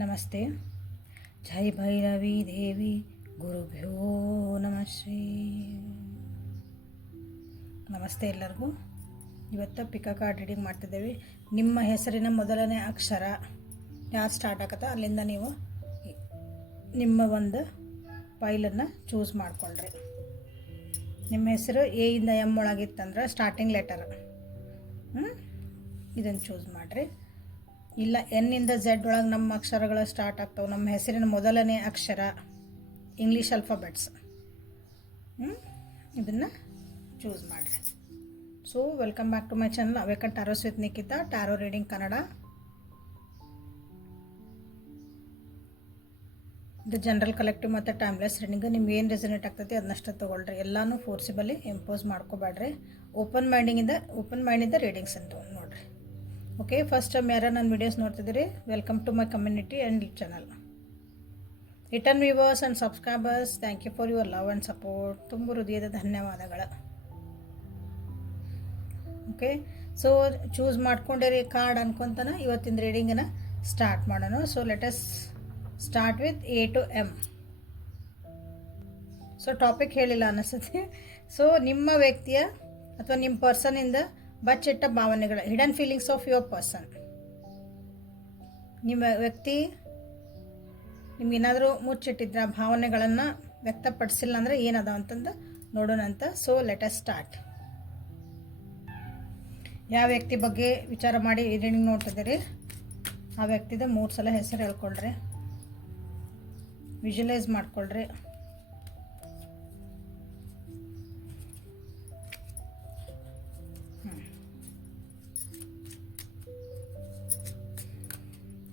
ನಮಸ್ತೆ. ಜೈ ಭೈರವಿ ದೇವಿ ಗುರುಭ್ಯೋ ನಮಃ ಶ್ರೀ. ನಮಸ್ತೆ ಎಲ್ಲರಿಗೂ. ಇವತ್ತು ಪಿಕ ಕಾರ್ಡ್ ರೀಡಿಂಗ್ ಮಾಡ್ತಿದ್ದೇವೆ. ನಿಮ್ಮ ಹೆಸರಿನ ಮೊದಲನೇ ಅಕ್ಷರ ಯಾರು ಸ್ಟಾರ್ಟ್ ಆಗತ್ತೆ ಅಲ್ಲಿಂದ ನೀವು ನಿಮ್ಮ ಒಂದು ಫೈಲನ್ನು ಚೂಸ್ ಮಾಡಿಕೊಳ್ಳ್ರಿ. ನಿಮ್ಮ ಹೆಸರು ಎ ಇಂದ ಎಮ್ ಒಳಗಿತ್ತಂದ್ರೆ ಸ್ಟಾರ್ಟಿಂಗ್ ಲೆಟರ್ ಇದನ್ನು ಚೂಸ್ ಮಾಡಿರಿ. ಇಲ್ಲ ಎನ್ನಿಂದ ಝೆಡ್ ಒಳಗೆ ನಮ್ಮ ಅಕ್ಷರಗಳು ಸ್ಟಾರ್ಟ್ ಆಗ್ತವೆ. ನಮ್ಮ ಹೆಸರಿನ ಮೊದಲನೇ ಅಕ್ಷರ ಇಂಗ್ಲೀಷ್ ಅಲ್ಫಾಬೆಟ್ಸ್ ಇದನ್ನು ಚೂಸ್ ಮಾಡಿರಿ. So welcome back to my channel awaken tarots with Nikhita, tarot reading Kannada. ಇದು ಜನರಲ್ ಕಲೆಕ್ಟಿವ್ ಮತ್ತು ಟೈಮ್ಲೆಸ್ ರೀಡಿಂಗ್. ನಿಮ್ಗೆ ಏನು ರೆಸನೇಟ್ ಆಗ್ತೈತಿ ಅದನ್ನಷ್ಟು ತೊಗೊಳ್ರಿ. ಎಲ್ಲನೂ ಫೋರ್ಸಿಬಲಿ ಇಂಪೋಸ್ ಮಾಡ್ಕೋಬೇಡ್ರಿ. ಓಪನ್ ಮೈಂಡಿಂದ ರೀಡಿಂಗ್ಸ್ ಅಂತ ನೋಡಿರಿ. ಓಕೆ, ಫಸ್ಟ್ ಟೈಮ್ ಯಾರು ನನ್ನ ವೀಡಿಯೋಸ್ ನೋಡ್ತಿದ್ದೀರಿ, welcome to my community and channel. Return viewers and subscribers, thank you for your love and support. ತುಂಬ ಹೃದಯದ ಧನ್ಯವಾದಗಳು. ಓಕೆ, ಸೊ ಚೂಸ್ ಮಾಡ್ಕೊಂಡಿರಿ ಕಾರ್ಡ್ ಅನ್ಕೊತಾನೆ ಇವತ್ತಿನ ರೀಡಿಂಗನ್ನು ಸ್ಟಾರ್ಟ್ ಮಾಡೋಣ. So let us start with A to M. So topic ಹೇಳಿಲ್ಲ ಅನ್ನಿಸುತ್ತೆ. ಸೊ ನಿಮ್ಮ ವ್ಯಕ್ತಿಯ ಅಥವಾ ನಿಮ್ಮ ಪರ್ಸನಿಂದ ಬಚ್ಚಿಟ್ಟ ಭಾವನೆಗಳು, hidden feelings of your person. ನಿಮ್ಮ ವ್ಯಕ್ತಿ ನಿಮ್ಗೇನಾದರೂ ಮುಚ್ಚಿಟ್ಟಿದ್ರ ಭಾವನೆಗಳನ್ನು ವ್ಯಕ್ತಪಡಿಸಿಲ್ಲ ಅಂದರೆ ಏನದ ಅಂತಂದು ನೋಡೋಣ ಅಂತ. So let us start. ಯಾವ ವ್ಯಕ್ತಿ ಬಗ್ಗೆ ವಿಚಾರ ಮಾಡಿ ರೀಡಿಂಗ್ ನೋಡ್ತಿದ್ದೀರಿ ಆ ವ್ಯಕ್ತಿದ 3 ಸಲ ಹೆಸರು ಹೇಳ್ಕೊಳ್ರಿ, ವಿಜುವಲೈಸ್ ಮಾಡ್ಕೊಳ್ರಿ.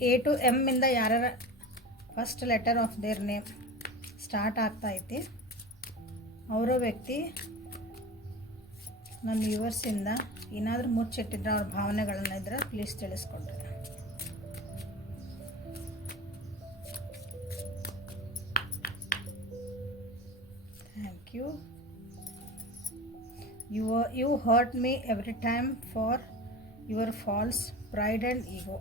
ಎ ಟು ಎಮ್ ಇಂದ ಯಾರ first letter of their name start ಆಗ್ತಾ ಐತಿ ಅವರ ವ್ಯಕ್ತಿ ನನ್ನ ವ್ಯೂವರ್ಸಿಂದ ಏನಾದರೂ ಮುಚ್ಚಿಟ್ಟಿದ್ರೆ ಅವ್ರ ಭಾವನೆಗಳನ್ನ ಇದ್ರೆ ಪ್ಲೀಸ್ ತಿಳಿಸ್ಕೊಡ್ರಿ. Thank you. You hurt me every time for your false pride and ego.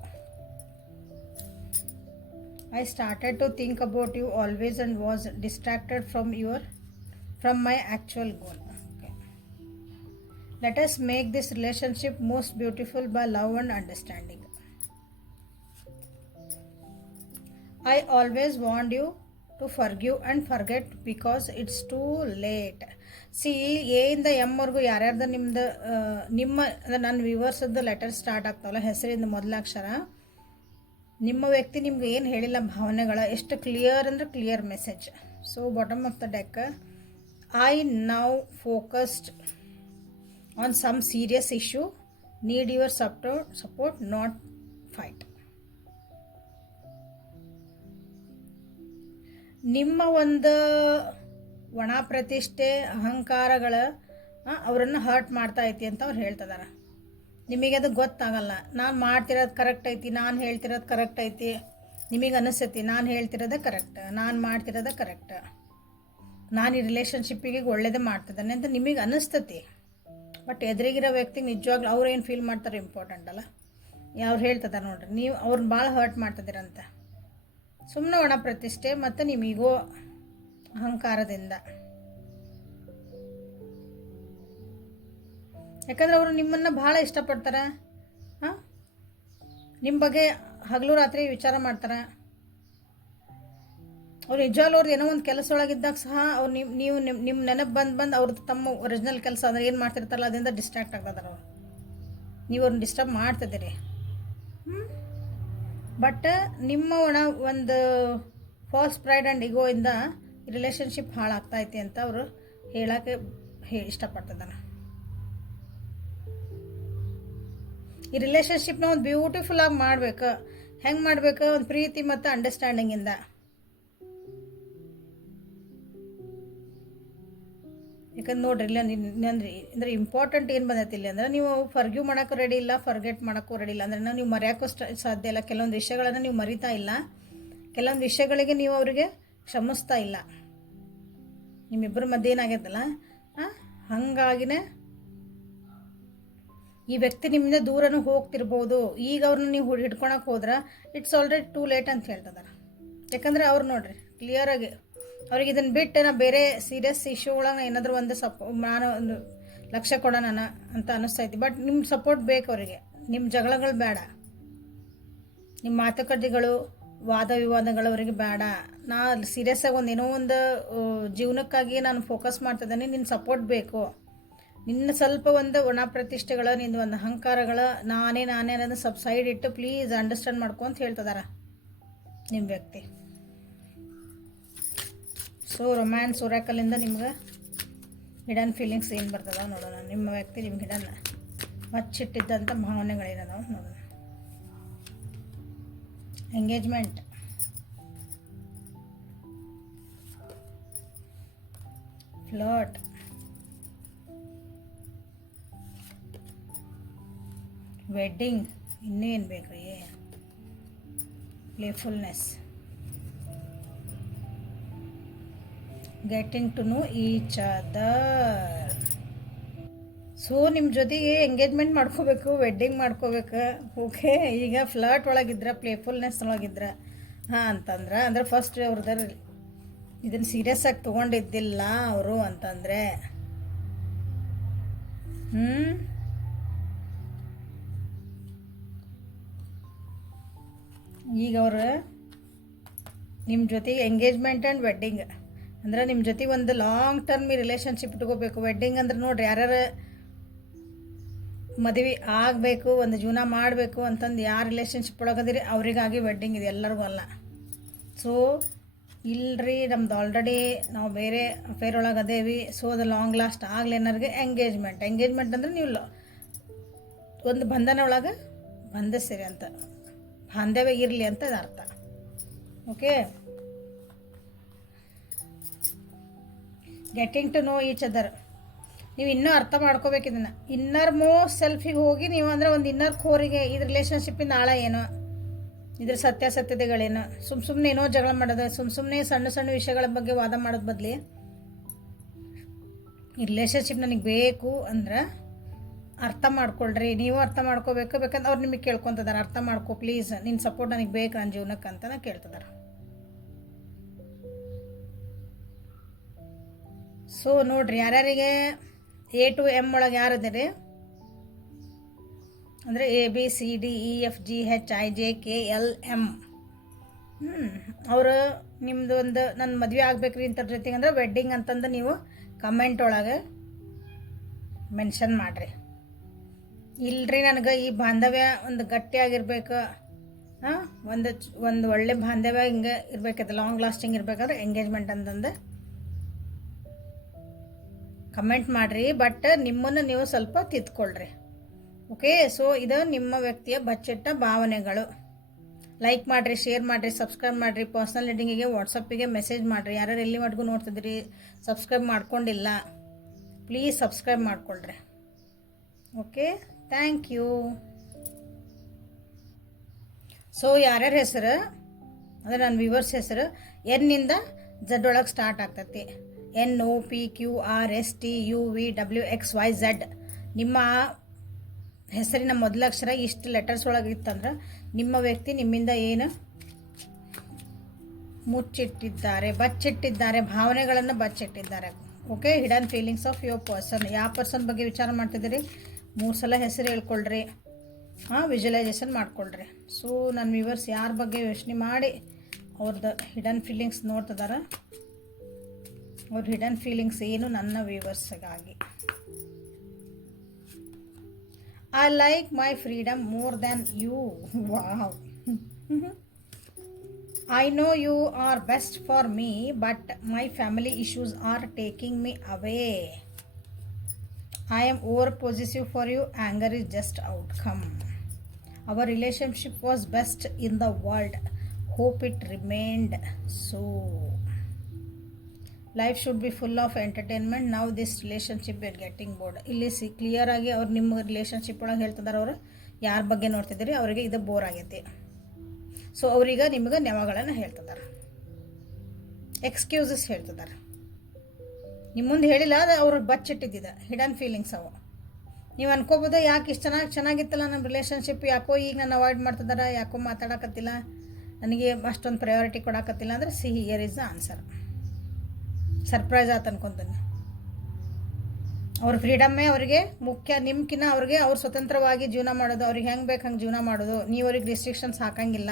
I started to think about you always and was distracted from my actual goal. Okay. Let us make this relationship most beautiful by love and understanding. I always want you to forgive and forget because it's too late. C A ಇಂದ M ವರ್ಗು ಯಾರ್ಯಾರ್ದು ನಿಮ್ಮ ನನ್ನ ವ್ಯೂವರ್ಸದ್ದು letter start ಆಗ್ತಾವಲ್ಲ, ಹೆಸರಿಂದ ಮೊದಲ ಅಕ್ಷರ, ನಿಮ್ಮ ವ್ಯಕ್ತಿ ನಿಮ್ಗೆ ಏನು ಹೇಳಿಲ್ಲ ಭಾವನೆಗಳ ಎಷ್ಟು ಕ್ಲಿಯರ್ ಅಂದರೆ clear message. So bottom of the deck, I now focused on some serious issue, need your support not fight. ನಿಮ್ಮ ಒಂದು ಒಣ ಪ್ರತಿಷ್ಠೆ ಅಹಂಕಾರಗಳ ಅವರನ್ನು ಹರ್ಟ್ ಮಾಡ್ತಾ ಐತಿ ಅಂತ ಅವ್ರು ಹೇಳ್ತಿದಾರೆ. ನಿಮಗೆ ಅದು ಗೊತ್ತಾಗಲ್ಲ. ನಾನು ಮಾಡ್ತಿರೋದು ಕರೆಕ್ಟ್ ಐತಿ, ನಾನು ಹೇಳ್ತಿರೋದು ಕರೆಕ್ಟ್ ಐತಿ, ನಿಮಗೆ ಅನಿಸ್ತೈತಿ ನಾನು ಹೇಳ್ತಿರೋದೇ ಕರೆಕ್ಟ್, ನಾನು ಮಾಡ್ತಿರೋದೇ ಕರೆಕ್ಟ್, ನಾನು ಈ ರಿಲೇಷನ್ಶಿಪ್ಪಿಗೆ ಒಳ್ಳೇದೇ ಮಾಡ್ತಿದ್ದಾನೆ ಅಂತ ನಿಮಗೆ ಅನ್ನಿಸ್ತತಿ. ಬಟ್ ಎದುರಿಗಿರೋ ವ್ಯಕ್ತಿಗೆ ನಿಜವಾಗ್ಲೂ ಅವ್ರು ಏನು ಫೀಲ್ ಮಾಡ್ತಾರೆ ಇಂಪಾರ್ಟೆಂಟ್ ಅಲ್ಲ. ಅವ್ರು ಹೇಳ್ತಿದ್ದಾರೆ ನೋಡ್ರಿ, ನೀವು ಅವ್ರನ್ನ ಭಾಳ ಹರ್ಟ್ ಮಾಡ್ತಿದ್ದೀರಂತ. ಸುಮ್ಮನೆ ಒಣ ಪ್ರತಿಷ್ಠೆ ಮತ್ತು ನಿಮಗೋ ಅಹಂಕಾರದಿಂದ. ಯಾಕಂದ್ರೆ ಅವರು ನಿಮ್ಮನ್ನು ಭಾಳ ಇಷ್ಟಪಡ್ತಾರೆ. ನಿಮ್ಮ ಬಗ್ಗೆ ಹಗಲು ರಾತ್ರಿ ವಿಚಾರ ಮಾಡ್ತಾರೆ. ಅವ್ರು ನಿಜವಾಗ್ಲೂ ಅವ್ರದ್ದು ಏನೋ ಒಂದು ಕೆಲಸ ಒಳಗಿದ್ದಾಗ ಸಹ ಅವ್ರು ನೀವು ನಿಮ್ಮ ನೆನಪು ಬಂದು ಅವ್ರದ್ದು ತಮ್ಮ ಒರಿಜಿನಲ್ ಕೆಲಸ ಅಂದರೆ ಏನು ಮಾಡ್ತಿರ್ತಾರಲ್ಲ ಅದರಿಂದ ಡಿಸ್ಟ್ರಾಕ್ಟ್ ಆಗ್ತದಾರ ಅವ್ರು. ನೀವು ಅವ್ರನ್ನ ಡಿಸ್ಟರ್ಬ್ ಮಾಡ್ತಿದ್ದೀರಿ. ಬಟ್ ನಿಮ್ಮ ಒಂದು ಫಾಲ್ಸ್ ಪ್ರೈಡ್ ಆ್ಯಂಡ್ ಈಗೋಯಿಂದ ರಿಲೇಷನ್ಶಿಪ್ ಹಾಳಾಗ್ತೈತಿ ಅಂತ ಅವರು ಹೇಳೋಕ್ಕೆ ಇಷ್ಟಪಡ್ತಿದ್ದಾನೆ. ಈ ರಿಲೇಷನ್ಶಿಪ್ನ ಒಂದು ಬ್ಯೂಟಿಫುಲ್ ಆಗಿ ಮಾಡ್ಬೇಕು. ಹೆಂಗೆ ಮಾಡ್ಬೇಕು? ಒಂದು ಪ್ರೀತಿ ಮತ್ತು ಅಂಡರ್ಸ್ಟ್ಯಾಂಡಿಂಗಿಂದ. ಯಾಕಂದ್ರೆ ನೋಡ್ರಿ, ಇಲ್ಲ ಅಂದ್ರೆ ಇಂಪಾರ್ಟೆಂಟ್ ಏನು ಬಂದೈತಿ ಇಲ್ಲಿ ಅಂದ್ರೆ, ನೀವು ಫರ್ಗ್ಯೂ ಮಾಡೋಕ್ಕೂ ರೆಡಿ ಇಲ್ಲ, ಫರ್ಗೆಟ್ ಮಾಡೋಕ್ಕೂ ರೆಡಿ ಇಲ್ಲ. ಅಂದ್ರೆ ನೀವು ಮರೆಯೋಕ್ಕೂ ಸಾಧ್ಯ ಇಲ್ಲ. ಕೆಲವೊಂದು ವಿಷಯಗಳನ್ನು ನೀವು ಮರಿತಾ ಇಲ್ಲ, ಕೆಲವೊಂದು ವಿಷಯಗಳಿಗೆ ನೀವು ಅವರಿಗೆ ಕ್ಷಮಿಸ್ತಾ ಇಲ್ಲ. ನಿಮ್ಮಿಬ್ಬರ ಮಧ್ಯೆ ಏನಾಗೈತಲ್ಲ, ಹಾಗಾಗಿನೇ ಈ ವ್ಯಕ್ತಿ ನಿಮ್ಮಿಂದ ದೂರನೂ ಹೋಗ್ತಿರ್ಬೋದು. ಈಗ ಅವ್ರನ್ನ ನೀವು ಹಿಡ್ಕೊಳಕ್ಕೆ ಹೋದ್ರೆ ಇಟ್ಸ್ ಆಲ್ರೆಡಿ ಟೂ ಲೇಟ್ ಅಂತ ಹೇಳ್ತಿದ್ದಾರೆ. ಯಾಕಂದರೆ ಅವ್ರು ನೋಡ್ರಿ ಕ್ಲಿಯರಾಗಿ ಅವ್ರಿಗೆ ಇದನ್ನು ಬಿಟ್ಟು ನಾ ಬೇರೆ ಸೀರಿಯಸ್ ಇಶ್ಯೂ ಒಳಗೆ ಏನಾದರೂ ಒಂದು ನಾನು ಒಂದು ಲಕ್ಷ್ಯ ಕೊಡೋಣ ಅಂತ ಅನ್ನಿಸ್ತೈತಿ. ಬಟ್ ನಿಮ್ಮ ಸಪೋರ್ಟ್ ಬೇಕು ಅವರಿಗೆ. ನಿಮ್ಮ ಜಗಳಗಳು ಬೇಡ, ನಿಮ್ಮ ಮಾತುಕತೆಗಳು, ವಾದ ವಿವಾದಗಳು ಅವರಿಗೆ ಬೇಡ. ನಾ ಸೀರಿಯಸ್ಸಾಗಿ ಏನೋ ಒಂದು ಜೀವನಕ್ಕಾಗಿ ನಾನು ಫೋಕಸ್ ಮಾಡ್ತಿದ್ದೇನೆ, ನಿನ್ನ ಸಪೋರ್ಟ್ ಬೇಕು. ನಿನ್ನ ಸ್ವಲ್ಪ ಒಂದು ಒಣ ಪ್ರತಿಷ್ಠೆಗಳು, ನಿನ್ನ ಒಂದು ಅಹಂಕಾರಗಳು, ನಾನೇ ಅನ್ನೋದು ಸೈಡ್ ಇಟ್ಟು ಪ್ಲೀಸ್ ಅಂಡರ್ಸ್ಟ್ಯಾಂಡ್ ಮಾಡ್ಕೊ ಅಂತ ಹೇಳ್ತಿದಾರ ನಿಮ್ಮ ವ್ಯಕ್ತಿ. ಸೊ ರೊಮ್ಯಾನ್ಸ್ ಒರಾಕಲಿಂದ ನಿಮ್ಗೆ ಹಿಡನ್ ಫೀಲಿಂಗ್ಸ್ ಏನು ಬರ್ತದ ನೋಡೋಣ. ನಿಮ್ಮ ವ್ಯಕ್ತಿ ನಿಮ್ಗೆ ಹಿಡನ್ ಬಚ್ಚಿಟ್ಟಿದ್ದಂಥ ಭಾವನೆಗಳೇನದಾವ ನೋಡೋಣ. ಎಂಗೇಜ್ಮೆಂಟ್, ಫ್ಲರ್ಟ್, ವೆಡ್ಡಿಂಗ್, ಇನ್ನೇನು ಬೇಕು ರೀ, playfulness, getting to know each other. So ನಿಮ್ಮ ಜೊತೆಗೆ ಎಂಗೇಜ್ಮೆಂಟ್ ಮಾಡ್ಕೋಬೇಕು, ವೆಡ್ಡಿಂಗ್ ಮಾಡ್ಕೋಬೇಕು. ಓಕೆ, ಈಗ ಫ್ಲರ್ಟ್ ಒಳಗಿದ್ರೆ, ಪ್ಲೇಫುಲ್ನೆಸ್ ಒಳಗಿದ್ರೆ ಅಂತಂದ್ರೆ ಅಂದರೆ ಫಸ್ಟ್ ಅವ್ರದ್ದು ಇದನ್ನು ಸೀರಿಯಸ್ ಆಗಿ ತೊಗೊಂಡಿದ್ದಿಲ್ಲ ಅವರು ಅಂತಂದರೆ ಈಗ ಅವರು ನಿಮ್ಮ ಜೊತೆಗೆ ಎಂಗೇಜ್ಮೆಂಟ್ ಆ್ಯಂಡ್ ವೆಡ್ಡಿಂಗ್ ಅಂದ್ರೆ ನಿಮ್ಮ ಜೊತೆಗೆ ಒಂದು ಲಾಂಗ್ ಟರ್ಮ್ ರಿಲೇಷನ್ಶಿಪ್ ಇಟ್ಕೋಬೇಕು. ವೆಡ್ಡಿಂಗ್ ಅಂದ್ರೆ ನೋಡ್ರಿ, ಯಾರ್ಯಾರು ಮದುವೆ ಆಗಬೇಕು, ಒಂದು ಜೀವನ ಮಾಡಬೇಕು ಅಂತಂದು ಯಾರು ರಿಲೇಷನ್ಶಿಪ್ ಒಳಗದಿರಿ ಅವರಿಗಾಗಿ ವೆಡ್ಡಿಂಗ್ ಇದೆ, ಎಲ್ಲರಿಗೂ ಅಲ್ಲ. ಸೊ ಇಲ್ಲರಿ, ನಮ್ದು ಆಲ್ರೆಡಿ ನಾವು ಬೇರೆ ಅಫೇರ್ ಒಳಗೆ ಅದೇವಿ. ಸೊ ಅದು ಲಾಂಗ್ ಲಾಸ್ಟ್ ಆಗಲಿ ಅನ್ನೋರಿಗೆ ಎಂಗೇಜ್ಮೆಂಟ್ ಅಂದರೆ ನೀವು ಒಂದು ಬಂಧನ ಒಳಗೆ ಬಂಧಿಸಿರಿ ಅಂತ, ಬಾಂಧವ್ಯ ಇರಲಿ ಅಂತ ಅರ್ಥ. Okay, getting to know each other. ನೀವು ಇನ್ನೂ ಅರ್ಥ ಮಾಡ್ಕೋಬೇಕು ಇದನ್ನು. ಇನ್ನರ್ ಮೋಸ್ಟ್ ಸೆಲ್ಫಿಗೆ ಹೋಗಿ ನೀವು ಅಂದರೆ ಒಂದು ಇನ್ನರ್ ಕೋರಿಗೆ ಇದು ರಿಲೇಷನ್ಶಿಪ್ಪಿಂದ ಆಳ ಏನು, ಇದ್ರ ಸತ್ಯಾಸತ್ಯತೆಗಳೇನು, ಸುಮ್ಮನೆ ಏನೋ ಜಗಳ ಮಾಡೋದು, ಸುಮ್ಮನೆ ಸಣ್ಣ ಸಣ್ಣ ವಿಷಯಗಳ ಬಗ್ಗೆ ವಾದ ಮಾಡೋದು ಬದಲಿ ಈ ರಿಲೇಷನ್ಶಿಪ್ ನನಗೆ ಬೇಕು ಅಂದ್ರೆ ಅರ್ಥ ಮಾಡ್ಕೊಳ್ರಿ. ನೀವು ಅರ್ಥ ಮಾಡ್ಕೋಬೇಕು. ಬೇಕಂದ್ರೆ ಅವ್ರು ನಿಮಗೆ ಕೇಳ್ಕೊತಿದ್ದಾರೆ, ಅರ್ಥ ಮಾಡ್ಕೊ ಪ್ಲೀಸ್, ನಿನ್ನ ಸಪೋರ್ಟ್ ನನಗೆ ಬೇಕು ನನ್ನ ಜೀವನಕ್ಕೆ ಅಂತ ಕೇಳ್ತಿದ್ದಾರೆ. ಸೊ ನೋಡ್ರಿ, ಯಾರ್ಯಾರಿಗೆ A to M ಒಳಗೆ ಯಾರದಿರಿ ಅಂದರೆ ABCDEFGHIJKLM ಅವರು ನಿಮ್ಮದು ಒಂದು ನನ್ನ ಮದುವೆ ಆಗ್ಬೇಕ್ರಿ ಇಂಥರ ಜೊತೆಗೆ ಅಂದ್ರೆ ವೆಡ್ಡಿಂಗ್ ಅಂತಂದು ನೀವು ಕಮೆಂಟ್ ಒಳಗೆ ಮೆನ್ಷನ್ ಮಾಡಿರಿ. ಇಲ್ಲರಿ ನನಗೆ ಈ ಬಾಂಧವ್ಯ ಒಂದು ಗಟ್ಟಿಯಾಗಿರ್ಬೇಕು, ಒಂದು ಒಳ್ಳೆ ಬಾಂಧವ್ಯ ಹಿಂಗೆ ಇರಬೇಕೈತೆ, ಲಾಂಗ್ ಲಾಸ್ಟಿಂಗ್ ಇರಬೇಕಾದ್ರೆ ಎಂಗೇಜ್ಮೆಂಟ್ ಅಂತಂದು ಕಮೆಂಟ್ ಮಾಡಿರಿ. ಬಟ್ ನಿಮ್ಮನ್ನು ನೀವು ಸ್ವಲ್ಪ ತಿದ್ಕೊಳ್ರಿ. ಓಕೆ, ಸೊ ಇದು ನಿಮ್ಮ ವ್ಯಕ್ತಿಯ ಬಚ್ಚಿಟ್ಟ ಭಾವನೆಗಳು. ಲೈಕ್ ಮಾಡಿರಿ, ಶೇರ್ ಮಾಡಿರಿ, ಸಬ್ಸ್ಕ್ರೈಬ್ ಮಾಡಿರಿ. ಪರ್ಸ್ನಲ್ ರೀಡಿಂಗಿಗೆ ವಾಟ್ಸಪ್ಪಿಗೆ ಮೆಸೇಜ್ ಮಾಡಿರಿ. ಯಾರ್ಯಾರು ಎಲ್ಲಿವರೆಗೂ ನೋಡ್ತಿದ್ರಿ ಸಬ್ಸ್ಕ್ರೈಬ್ ಮಾಡ್ಕೊಂಡಿಲ್ಲ ಪ್ಲೀಸ್ ಸಬ್ಸ್ಕ್ರೈಬ್ ಮಾಡ್ಕೊಳ್ರಿ. Okay, thank you. ಸೊ ಯಾರ್ಯಾರ ಹೆಸರು ಅಂದರೆ ನನ್ನ ವ್ಯೂವರ್ಸ್ ಹೆಸರು ಎನ್ನಿಂದ Z ಒಳಗೆ ಸ್ಟಾರ್ಟ್ ಆಗ್ತೈತಿ. NOPQRSTUVWXYZ ನಿಮ್ಮ ಹೆಸರಿನ ಮೊದಲ ಅಕ್ಷರ ಇಷ್ಟು ಲೆಟರ್ಸ್ ಒಳಗಿತ್ತಂದ್ರೆ ನಿಮ್ಮ ವ್ಯಕ್ತಿ ನಿಮ್ಮಿಂದ ಏನು ಬಚ್ಚಿಟ್ಟಿದ್ದಾರೆ, ಭಾವನೆಗಳನ್ನು ಬಚ್ಚಿಟ್ಟಿದ್ದಾರೆ. Okay, hidden feelings of your person. ಯಾವ ಪರ್ಸನ್ ಬಗ್ಗೆ ವಿಚಾರ ಮಾಡ್ತಿದ್ದೀರಿ 3 ಸಲ ಹೆಸರು ಹೇಳ್ಕೊಳ್ರಿ, ವಿಜುವಲೈಸೇಷನ್ ಮಾಡ್ಕೊಳ್ರಿ. ಸೊ ನನ್ನ ವ್ಯೂವರ್ಸ್ ಯಾರ ಬಗ್ಗೆ ಯೋಚನೆ ಮಾಡಿ ಅವ್ರದ್ದು ಹಿಡನ್ ಫೀಲಿಂಗ್ಸ್ ನೋಡ್ತಿದ್ದಾರೆ, ಅವ್ರ ಹಿಡನ್ ಫೀಲಿಂಗ್ಸ್ ಏನು ನನ್ನ ವ್ಯೂವರ್ಸ್ಗಾಗಿ. I like my freedom more than you. Wow. I know you are best for me but my family issues are taking me away. I am over possessive for you, anger is just outcome. Our relationship was best in the world, hope it remained so. Life should be full of entertainment, ನಾವು this relationship is getting bored. ಇಲ್ಲಿ ಕ್ಲಿಯರಾಗಿ ಅವ್ರು ನಿಮ್ಮ relationship ಒಳಗೆ ಹೇಳ್ತಿದ್ದಾರೆ, ಅವರು ಯಾರ ಬಗ್ಗೆ ನೋಡ್ತಿದ್ದೀರಿ ಅವರಿಗೆ ಇದು ಬೋರ್ ಆಗೈತಿ. ಸೊ ಅವ್ರೀಗ ನಿಮಗೆ ನೆವಗಳನ್ನು ಹೇಳ್ತಿದ್ದಾರೆ, ಎಕ್ಸ್ಕ್ಯೂಸಸ್ ಹೇಳ್ತಿದ್ದಾರೆ. ನಿಮ್ಮ ಮುಂದೆ ಹೇಳಿಲ್ಲ, ಅದು ಅವ್ರು ಬಚ್ಚಿಟ್ಟಿದ್ದಿದೆ ಹಿಡನ್ ಫೀಲಿಂಗ್ಸ್ ಅವು. ನೀವು ಅನ್ಕೋಬೋದು ಯಾಕೆ ಇಷ್ಟು ಚೆನ್ನಾಗಿತ್ತಲ್ಲ ನಮ್ಮ ರಿಲೇಷನ್ಶಿಪ್, ಯಾಕೋ ಈಗ ನಾನು ಅವಾಯ್ಡ್ ಮಾಡ್ತಿದ್ದಾರೆ, ಯಾಕೋ ಮಾತಾಡಕತ್ತಿಲ್ಲ, ನನಗೆ ಅಷ್ಟೊಂದು ಪ್ರಯಾರಿಟಿ ಕೊಡಕತ್ತಿಲ್ಲ ಅಂದರೆ here is the answer. Surprise ಆಯ್ತು ಅನ್ಕೊತಾನೆ. ಅವ್ರ ಫ್ರೀಡಮ್ಮೇ ಅವರಿಗೆ ಮುಖ್ಯ, ನಿಮ್ಕಿನ್ನ ಅವ್ರಿಗೆ ಅವ್ರು ಸ್ವತಂತ್ರವಾಗಿ ಜೀವನ ಮಾಡೋದು, ಅವ್ರಿಗೆ ಹೆಂಗೆ ಬೇಕು ಹಂಗೆ ಜೀವನ ಮಾಡೋದು. ನೀವು ಅವ್ರಿಗೆ ರಿಸ್ಟ್ರಿಕ್ಷನ್ಸ್ ಹಾಕಂಗಿಲ್ಲ.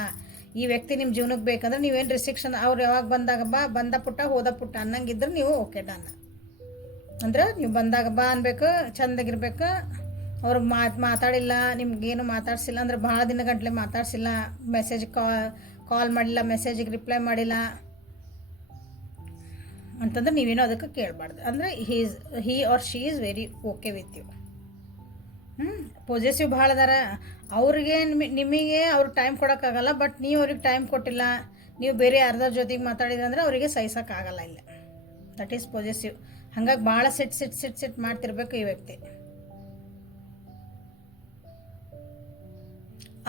ಈ ವ್ಯಕ್ತಿ ನಿಮ್ಮ ಜೀವನಕ್ಕೆ ಬೇಕಂದ್ರೆ ನೀವೇನು ರಿಸ್ಟ್ರಿಕ್ಷನ್, ಅವ್ರು ಯಾವಾಗ ಬಂದಾಗ ಬಂದ ಪುಟ್ಟ ಹೋದ ಪುಟ್ಟ ಅನ್ನಂಗಿದ್ರೆ ನೀವು ಓಕೆ ಡನ್. ಅಂದ್ರೆ ನೀವು ಬಂದಾಗ ಬಾ ಅನ್ಬೇಕು, ಚೆಂದಾಗಿರ್ಬೇಕು. ಅವ್ರಿಗೆ ಮಾತಾಡಿಲ್ಲ, ನಿಮ್ಗೇನು ಮಾತಾಡ್ಸಿಲ್ಲ ಅಂದ್ರೆ ಭಾಳ ದಿನ ಗಂಟಲೆ ಮಾತಾಡ್ಸಿಲ್ಲ, ಮೆಸೇಜ್ ಕಾಲ್ ಮಾಡಿಲ್ಲ, ಮೆಸೇಜಿಗೆ ರಿಪ್ಲೈ ಮಾಡಿಲ್ಲ ಅಂತಂದ್ರೆ ನೀವೇನೋ ಅದಕ್ಕೆ ಕೇಳಬಾರ್ದು. ಅಂದರೆ he or she is very okay with you. Possessive ಭಾಳ ಅದಾರ. ಅವ್ರಿಗೆ ನಿಮಗೆ ಅವ್ರಿಗೆ ಟೈಮ್ ಕೊಡೋಕ್ಕಾಗಲ್ಲ, ಬಟ್ ನೀವು ಅವ್ರಿಗೆ ಟೈಮ್ ಕೊಟ್ಟಿಲ್ಲ, ನೀವು ಬೇರೆ ಯಾರ್ದಾರ ಜೊತೆಗೆ ಮಾತಾಡಿದ್ರಂದ್ರೆ ಅವರಿಗೆ ಸಹಿಸೋಕ್ಕಾಗಲ್ಲ ಇಲ್ಲ. That is possessive. ಹಾಗಾಗಿ ಭಾಳ ಸಿಟ್ ಮಾಡ್ತಿರ್ಬೇಕು ಈ ವ್ಯಕ್ತಿ.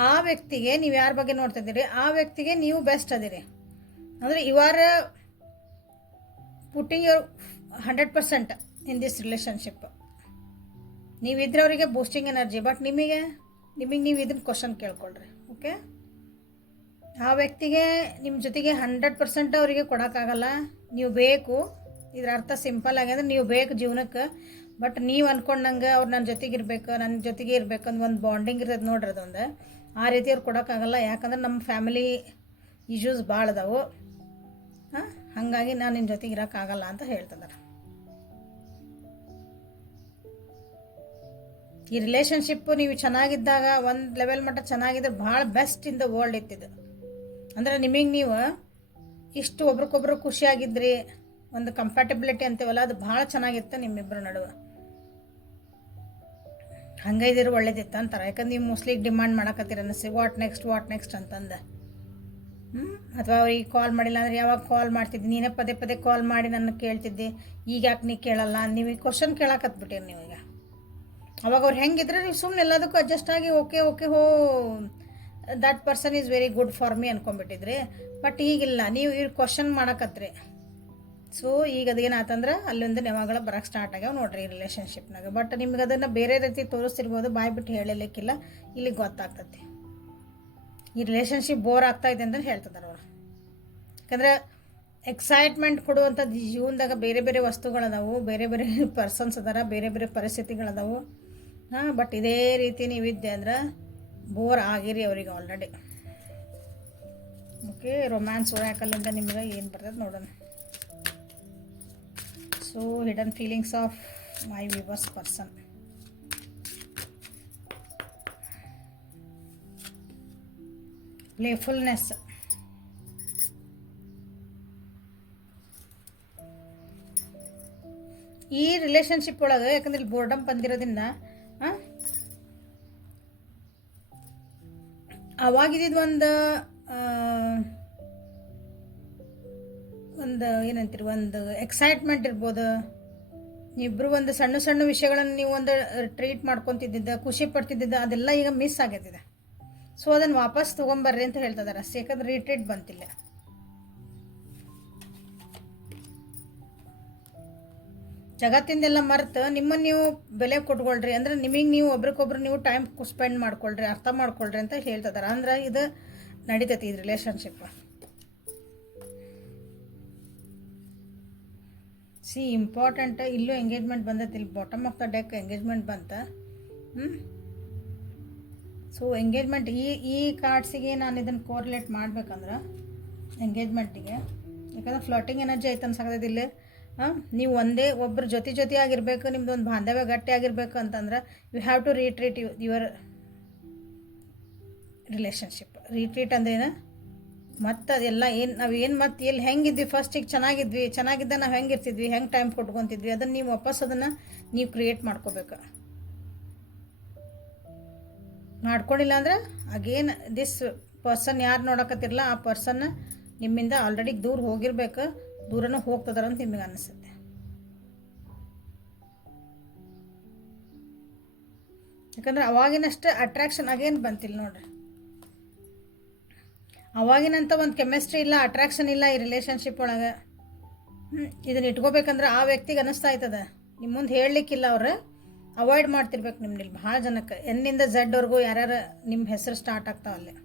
ಆ ವ್ಯಕ್ತಿಗೆ ನೀವು ಯಾರ ಬಗ್ಗೆ ನೋಡ್ತಿದ್ದೀರಿ, ಆ ವ್ಯಕ್ತಿಗೆ ನೀವು ಬೆಸ್ಟ್ ಅದಿರಿ. ಅಂದರೆ you are putting your 100% in this relationship. ನೀವಿದ್ರೆ ಅವರಿಗೆ ಬೂಸ್ಟಿಂಗ್ ಎನರ್ಜಿ, ಬಟ್ ನಿಮಗೆ ನೀವು ಇದನ್ನು ಕ್ವಶನ್ ಕೇಳ್ಕೊಳ್ರಿ. ಓಕೆ, ಆ ವ್ಯಕ್ತಿಗೆ ನಿಮ್ಮ ಜೊತೆಗೆ 100% ಅವರಿಗೆ ಕೊಡೋಕ್ಕಾಗಲ್ಲ. ನೀವು ಬೇಕು, ಇದ್ರ ಅರ್ಥ ಸಿಂಪಲ್ ಆಗಿ ಅಂದರೆ ನೀವು ಬೇಕು ಜೀವನಕ್ಕೆ. ಬಟ್ ನೀವು ಅಂದ್ಕೊಂಡಂಗೆ ಅವ್ರು ನನ್ನ ಜೊತೆಗೆ ಇರಬೇಕು ಅಂದ್ ಒಂದು ಬಾಂಡಿಂಗ್ ಇರ್ತದೆ ನೋಡ್ರಿ, ಅದೊಂದು ಆ ರೀತಿ ಅವ್ರು ಕೊಡೋಕ್ಕಾಗಲ್ಲ. ಯಾಕಂದ್ರೆ ನಮ್ಮ ಫ್ಯಾಮಿಲಿ ಇಶ್ಯೂಸ್ ಭಾಳ ಅದಾವು, ಹಾಗಾಗಿ ನಾನು ನಿನ್ನ ಜೊತೆಗೆ ಇರೋಕ್ಕಾಗಲ್ಲ ಅಂತ ಹೇಳ್ತಿದ್ದಾರೆ. ಈ ರಿಲೇಷನ್ಶಿಪ್ಪು ನೀವು ಚೆನ್ನಾಗಿದ್ದಾಗ, ಒಂದು ಲೆವೆಲ್ ಮಟ್ಟ ಚೆನ್ನಾಗಿದ್ದರೆ ಭಾಳ ಬೆಸ್ಟ್ ಇನ್ ದ ವರ್ಲ್ಡ್ ಇತ್ತಿದ್ದು. ಅಂದರೆ ನಿಮಗೆ ನೀವು ಇಷ್ಟು ಒಬ್ರಿಗೊಬ್ರು ಖುಷಿಯಾಗಿದ್ರಿ, ಒಂದು ಕಂಫರ್ಟಬಿಲಿಟಿ ಅಂತೀವಲ್ಲ, ಅದು ಭಾಳ ಚೆನ್ನಾಗಿತ್ತು ನಿಮ್ಮಿಬ್ಬರ ನಡುವೆ. ಹಂಗೈದಿರು ಒಳ್ಳೇದಿತ್ತು ಅಂತಾರೆ. ಯಾಕಂದ್ರೆ ನೀವು ಮೋಸ್ಟ್ಲಿ ಡಿಮಾಂಡ್ ಮಾಡಕತ್ತೀರ ಅನ್ನಿಸಿ, ವಾಟ್ ನೆಕ್ಸ್ಟ್ ಅಂತಂದು. ಅಥವಾ ಅವ್ರಿಗೆ ಕಾಲ್ ಮಾಡಿಲ್ಲ ಅಂದರೆ ಯಾವಾಗ ಕಾಲ್ ಮಾಡ್ತಿದ್ದಿ, ನೀನೇ ಪದೇ ಕಾಲ್ ಮಾಡಿ ನನ್ನ ಕೇಳ್ತಿದ್ದೆ, ಈಗ ಯಾಕೆ ನೀ ಕೇಳಲ್ಲ, ನೀವು ಈ ಕ್ವಶನ್ ಕೇಳಕತ್ಬಿಟ್ಟಿರಿ ನೀವೀಗ. ಅವಾಗ ಅವ್ರು ಹೆಂಗಿದ್ರೆ ನೀವು ಸುಮ್ಮನೆ ಎಲ್ಲದಕ್ಕೂ ಅಡ್ಜಸ್ಟ್ ಆಗಿ okay oh that person is very good for me ಅನ್ಕೊಂಡ್ಬಿಟ್ಟಿದ್ರಿ. ಬಟ್ ಈಗಿಲ್ಲ, ನೀವು ಇವ್ರು ಕ್ವಶನ್ ಮಾಡಕತ್ರಿ. ಸೊ ಈಗ ಅದೇನಾತಂದ್ರೆ ಅಲ್ಲೊಂದು ನೆವಗಳು ಬರೋಕ್ಕೆ ಸ್ಟಾರ್ಟ್ ಆಗ್ಯಾವ ನೋಡ್ರಿ ಈ ರಿಲೇಷನ್ಶಿಪ್ನಾಗ. ಬಟ್ ನಿಮ್ಗೆ ಅದನ್ನು ಬೇರೆ ರೀತಿ ತೋರಿಸ್ತಿರ್ಬೋದು, ಬಾಯ್ಬಿಟ್ಟು ಹೇಳಲಿಕ್ಕಿಲ್ಲ, ಇಲ್ಲಿ ಗೊತ್ತಾಗ್ತತಿ ಈ ರಿಲೇಷನ್ಶಿಪ್ ಬೋರ್ ಆಗ್ತಾಯಿದೆ ಅಂತ ಹೇಳ್ತಿದ್ದಾರೆ ಅವರು. ಯಾಕಂದರೆ ಎಕ್ಸೈಟ್ಮೆಂಟ್ ಕೊಡುವಂಥದ್ದು ಜೀವನದಾಗ ಬೇರೆ ಬೇರೆ ವಸ್ತುಗಳದಾವು, ಬೇರೆ ಬೇರೆ ಪರ್ಸನ್ಸ್ ಅದಾರ, ಬೇರೆ ಬೇರೆ ಪರಿಸ್ಥಿತಿಗಳದಾವು. ಬಟ್ ಇದೇ ರೀತಿ ನೀವಿದ್ದೆ ಅಂದ್ರೆ ಬೋರ್ ಆಗಿರಿ ಅವರಿಗೆ ಆಲ್ರೆಡಿ. ಓಕೆ, ರೊಮ್ಯಾನ್ಸ್ ಓಯಾಕಲ್ಲಿಂದ ನಿಮ್ಗೆ ಏನು ಬರ್ತದೆ ನೋಡೋಣ. So hidden feelings of my viewers person. Playfulness, ಈ ರಿಲೇಷನ್ಶಿಪ್ ಒಳಗೆ ಯಾಕಂದ್ರೆ ಇಲ್ಲಿ ಬೋರ್ಡಮ್ ಬಂದಿರೋದ್ರಿಂದ ಅವಾಗಿದ್ದು ಒಂದು ಏನಂತೀರಿ, ಒಂದು ಎಕ್ಸೈಟ್ಮೆಂಟ್ ಇರ್ಬೋದು. ಇಬ್ಬರು ಒಂದು ಸಣ್ಣ ವಿಷಯಗಳನ್ನು ನೀವು ಒಂದು ಟ್ರೀಟ್ ಮಾಡ್ಕೊತಿದ್ದಿದ್ದ, ಖುಷಿ ಪಡ್ತಿದ್ದಿದ್ದ, ಅದೆಲ್ಲ ಈಗ ಮಿಸ್ ಆಗತ್ತಿದೆ. ಸೊ ಅದನ್ನು ವಾಪಸ್ ತೊಗೊಂಬರ್ರಿ ಅಂತ ಹೇಳ್ತಿದ್ದಾರೆ ಅಷ್ಟೇ. ಯಾಕಂದ್ರೆ ರಿಟ್ರೀಟ್ ಬಂತಿಲ್ಲ. ಜಗತ್ತಿಂದೆಲ್ಲ ಮರೆತು ನಿಮ್ಮನ್ನು ನೀವು ಬೆಲೆ ಕೊಟ್ಕೊಳ್ರಿ. ಅಂದರೆ ನಿಮಗೆ ನೀವು ಒಬ್ರಿಗೊಬ್ರು ನೀವು ಟೈಮ್ ಸ್ಪೆಂಡ್ ಮಾಡ್ಕೊಳ್ರಿ, ಅರ್ಥ ಮಾಡ್ಕೊಳ್ರಿ ಅಂತ ಹೇಳ್ತಿದ್ದಾರೆ. ಅಂದ್ರೆ ಇದು ನಡೀತೈತಿ ಇದು ರಿಲೇಷನ್ಶಿಪ್. ಇಂಪಾರ್ಟೆಂಟ್ ಇಲ್ಲೂ ಎಂಗೇಜ್ಮೆಂಟ್ ಬಂದೈತಿ, ಇಲ್ಲಿ bottom of the deck engagement ಬಂತ. ಸೊ ಎಂಗೇಜ್ಮೆಂಟ್ ಈ ಕಾರ್ಡ್ಸಿಗೆ ನಾನು ಇದನ್ನು ಕೋರಿಲೇಟ್ ಮಾಡ್ಬೇಕಂದ್ರೆ ಎಂಗೇಜ್ಮೆಂಟಿಗೆ, ಯಾಕಂದ್ರೆ ಫ್ಲೋಟಿಂಗ್ ಎನರ್ಜಿ ಐತೆ ಅನ್ಸಕತ್ತೈತಿ ಇಲ್ಲಿ. ನೀವು ಒಂದೇ ಒಬ್ಬರು ಜೊತೆ ಆಗಿರಬೇಕು, ನಿಮ್ದು ಒಂದು ಬಾಂಧವ್ಯ ಗಟ್ಟಿ ಆಗಿರಬೇಕು ಅಂತಂದ್ರೆ you have to retreat your relationship. Retreat ಅಂದ್ರೇನು, ಮತ್ತು ಅದೆಲ್ಲ ನಾವೇನು ಮತ್ತು ಎಲ್ಲಿ ಹೆಂಗಿದ್ವಿ, ಫಸ್ಟಿಗೆ ಚೆನ್ನಾಗಿದ್ದ ನಾವು ಹೆಂಗಿರ್ತಿದ್ವಿ, ಹೆಂಗೆ ಟೈಮ್ ಕೊಟ್ಕೊತಿದ್ವಿ, ಅದನ್ನು ನೀವು ವಾಪಸ್ ಅದನ್ನು ನೀವು ಕ್ರಿಯೇಟ್ ಮಾಡ್ಕೋಬೇಕು. ಮಾಡ್ಕೊಂಡಿಲ್ಲ ಅಂದ್ರೆ ಅಗೇನ್ ದಿಸ್ ಪರ್ಸನ್ ಯಾರು ನೋಡಕತ್ತಿರಲ್ಲ ಆ ಪರ್ಸನ್ ನಿಮ್ಮಿಂದ ಆಲ್ರೆಡಿ ದೂರ ಹೋಗಿರ್ಬೇಕು, ದೂರನೂ ಹೋಗ್ತದಾರ ಅಂತ ನಿಮಗೆ ಅನಿಸುತ್ತೆ. ಯಾಕಂದ್ರೆ ಅವಾಗಿನಷ್ಟು ಅಟ್ರಾಕ್ಷನ್ ಅಗೇನ್ ಬಂತಿಲ್ಲ ನೋಡ್ರಿ. ಅವಾಗಿನಂತ ಒಂದು ಕೆಮಿಸ್ಟ್ರಿ ಇಲ್ಲ, ಅಟ್ರಾಕ್ಷನ್ ಇಲ್ಲ ಈ ರಿಲೇಷನ್ಶಿಪ್ ಒಳಗೆ. ಇದನ್ನ ಇಟ್ಕೋಬೇಕಂದ್ರೆ ಆ ವ್ಯಕ್ತಿಗೆ ಅನ್ನಿಸ್ತಾ ಆಯ್ತದ, ನಿಮ್ಮ ಮುಂದೆ ಹೇಳಲಿಕ್ಕಿಲ್ಲ ಅವ್ರು, ಅವಾಯ್ಡ್ ಮಾಡ್ತಿರ್ಬೇಕು ನಿಮ್ಮಲ್ಲಿ ಭಾಳ ಜನಕ್ಕೆ ಎನ್ನಿಂದ ಝಡ್ವರೆಗೂ ಯಾರ್ಯಾರು ನಿಮ್ಮ ಹೆಸರು ಸ್ಟಾರ್ಟ್ ಆಗ್ತಾವಲ್ಲೇ.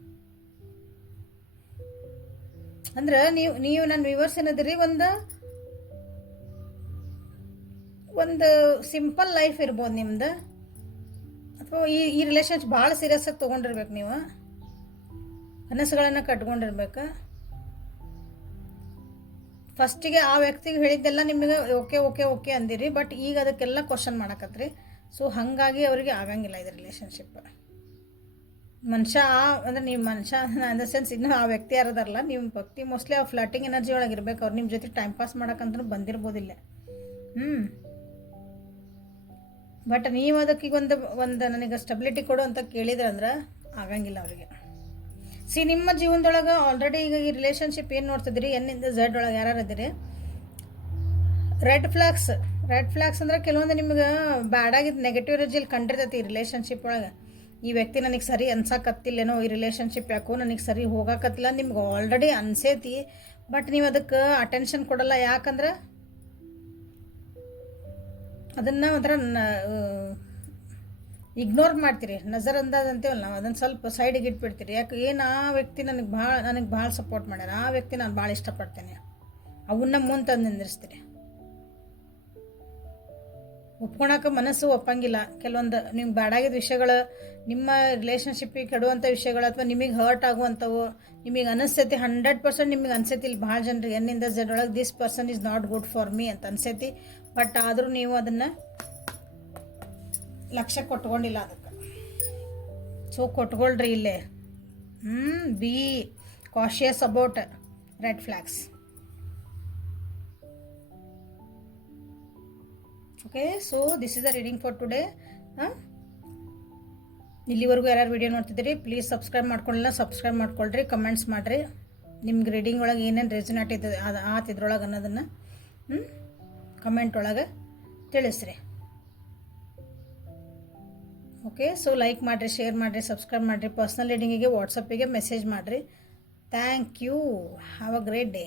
ಅಂದ್ರೆ ನೀವು ನನ್ನ ವ್ಯೂವರ್ಸ್ ಏನದಿರಿ, ಒಂದು ಸಿಂಪಲ್ ಲೈಫ್ ಇರ್ಬೋದು ನಿಮ್ದು, ಅಥವಾ ಈ ರಿಲೇಷನ್ಶಿಪ್ ಭಾಳ ಸೀರಿಯಸ್ಸಾಗಿ ತೊಗೊಂಡಿರ್ಬೇಕು. ನೀವು ಕನಸುಗಳನ್ನು ಕಟ್ಕೊಂಡಿರ್ಬೇಕು. ಫಸ್ಟಿಗೆ ಆ ವ್ಯಕ್ತಿಗೆ ಹೇಳಿದ್ದೆಲ್ಲ ನಿಮಗೆ ಓಕೆ ಓಕೆ ಓಕೆ ಅಂದಿರಿ, ಬಟ್ ಈಗ ಅದಕ್ಕೆಲ್ಲ ಕ್ವಶನ್ ಮಾಡಕತ್ರಿ. ಸೊ ಹಾಗಾಗಿ ಅವರಿಗೆ ಆಗಂಗಿಲ್ಲ ಇದು ರಿಲೇಷನ್ಶಿಪ್. ಮನುಷ್ಯ ಅಂದರೆ ನೀವು ಮನುಷ್ಯ ಇನ್ ದ ಸೆನ್ಸ್ ಇನ್ನೂ ಆ ವ್ಯಕ್ತಿ ಯಾರದಾರಲ್ಲ, ನೀವು ಭಕ್ತಿ ಮೋಸ್ಟ್ಲಿ ಆ ಫ್ಲರ್ಟಿಂಗ್ ಎನರ್ಜಿ ಒಳಗೆ ಇರ್ಬೇಕು. ಅವ್ರು ನಿಮ್ಮ ಜೊತೆ ಟೈಮ್ ಪಾಸ್ ಮಾಡೋಕ್ಕಂತೂ ಬಂದಿರ್ಬೋದಿಲ್ಲ. ಬಟ್ ನೀವು ಅದಕ್ಕೀಗ ಒಂದು ನನಗೆ ಸ್ಟೆಬಿಲಿಟಿ ಕೊಡು ಅಂತ ಕೇಳಿದ್ರಂದ್ರೆ ಆಗಂಗಿಲ್ಲ ಅವರಿಗೆ. ನಿಮ್ಮ ಜೀವನದೊಳಗೆ ಆಲ್ರೆಡಿ ಈಗ ಈ ರಿಲೇಷನ್ಶಿಪ್ ಏನು ನೋಡ್ತಿದ್ರಿ, ಎನ್ನಿಂದ ಝಡ್ ಒಳಗೆ ಯಾರು ಇದ್ದೀರಿ, ರೆಡ್ ಫ್ಲಾಗ್ಸ್ ಅಂದ್ರೆ ಕೆಲವೊಂದು ನಿಮ್ಗೆ ಬ್ಯಾಡಾಗಿದ್ದು ನೆಗೆಟಿವ್ ಎನರ್ಜಿಯಲ್ಲಿ ಕಂಡಿರ್ತೈತಿ ಈ ರಿಲೇಷನ್ಶಿಪ್ ಒಳಗೆ. ಈ ವ್ಯಕ್ತಿ ನನಗೆ ಸರಿ ಅನ್ಸಕತ್ತಿಲ್ಲೇನೋ, ಈ ರಿಲೇಷನ್ಶಿಪ್ ಯಾಕೋ ನನಗೆ ಸರಿ ಹೋಗಕತ್ತಿಲ್ಲ ನಿಮ್ಗೆ ಆಲ್ರೆಡಿ ಅನ್ಸೈತಿ. ಬಟ್ ನೀವು ಅದಕ್ಕೆ ಅಟೆನ್ಷನ್ ಕೊಡಲ್ಲ. ಯಾಕಂದ್ರೆ ಅದನ್ನು ಒಂಥರ ಇಗ್ನೋರ್ ಮಾಡ್ತೀರಿ, ನಜರ್ ಅಂದಾಜ್ ಅಂತೀವಲ್ಲ ನಾವು, ಅದನ್ನು ಸ್ವಲ್ಪ ಸೈಡಿಗೆ ಇಟ್ಬಿಡ್ತೀರಿ. ಯಾಕೆ ಆ ವ್ಯಕ್ತಿ ನನಗೆ ಭಾಳ ಸಪೋರ್ಟ್ ಮಾಡ್ಯಾರ, ಆ ವ್ಯಕ್ತಿ ನಾನು ಭಾಳ ಇಷ್ಟಪಡ್ತೇನೆ, ಅವನ್ನ ಮುಂದೆ ತಂದು ನಿಂದಿರ್ಸ್ತೀರಿ. ಒಪ್ಕೊಳಕ್ಕೆ ಮನಸ್ಸು ಒಪ್ಪಂಗಿಲ್ಲ. ಕೆಲವೊಂದು ನಿಮ್ಗೆ ಬ್ಯಾಡಾಗಿದ್ದ ವಿಷಯಗಳು, ನಿಮ್ಮ ರಿಲೇಷನ್ಶಿಪ್ಪಿಗೆ ಕೆಡುವಂಥ ವಿಷಯಗಳು, ಅಥವಾ ನಿಮಗೆ ಹರ್ಟ್ ಆಗುವಂಥವು ನಿಮಗೆ ಅನಿಸ್ತೈತಿ. 100% ನಿಮಗೆ ಅನ್ಸೈತಿ. ಇಲ್ಲಿ ಭಾಳ ಜನರಿಗೆ ಎನ್ನಿಂದ ಝಡ್ ಒಳಗೆ this person is not good for me ಅಂತ ಅನ್ಸೈತಿ. ಬಟ್ ಆದರೂ ನೀವು ಅದನ್ನು ಲಕ್ಷ್ಯ ಕೊಟ್ಕೊಂಡಿಲ್ಲ ಅದಕ್ಕೆ. ಸೊ ಕೊಟ್ಕೊಳ್ರಿ ಇಲ್ಲೇ. B cautious about red flags. Okay, so this is the reading for today. ಇಲ್ಲಿವರೆಗೂ ಯಾರ್ಯಾರು ವಿಡಿಯೋ ನೋಡ್ತಿದ್ದೀರಿ ಪ್ಲೀಸ್ ಸಬ್ಸ್ಕ್ರೈಬ್ ಮಾಡ್ಕೊಳ್ಳಿಲ್ಲ, ಸಬ್ಸ್ಕ್ರೈಬ್ ಮಾಡ್ಕೊಳ್ರಿ, ಕಮೆಂಟ್ಸ್ ಮಾಡಿರಿ. ನಿಮ್ಗೆ ರೀಡಿಂಗ್ ಒಳಗೆ ಏನೇನು ರೆಸನೇಟ್ ಇದೆ ಇದ್ರೊಳಗೆ ಅನ್ನೋದನ್ನು ಕಮೆಂಟ್ ಒಳಗೆ ತಿಳಿಸ್ರಿ. ಓಕೆ, ಸೊ ಲೈಕ್ ಮಾಡಿರಿ, ಶೇರ್ ಮಾಡಿರಿ, ಸಬ್ಸ್ಕ್ರೈಬ್ ಮಾಡಿರಿ. ಪರ್ಸ್ನಲ್ ರೀಡಿಂಗಿಗೆ ವಾಟ್ಸಪ್ಪಿಗೆ ಮೆಸೇಜ್ ಮಾಡಿರಿ. Thank you. Have a great day.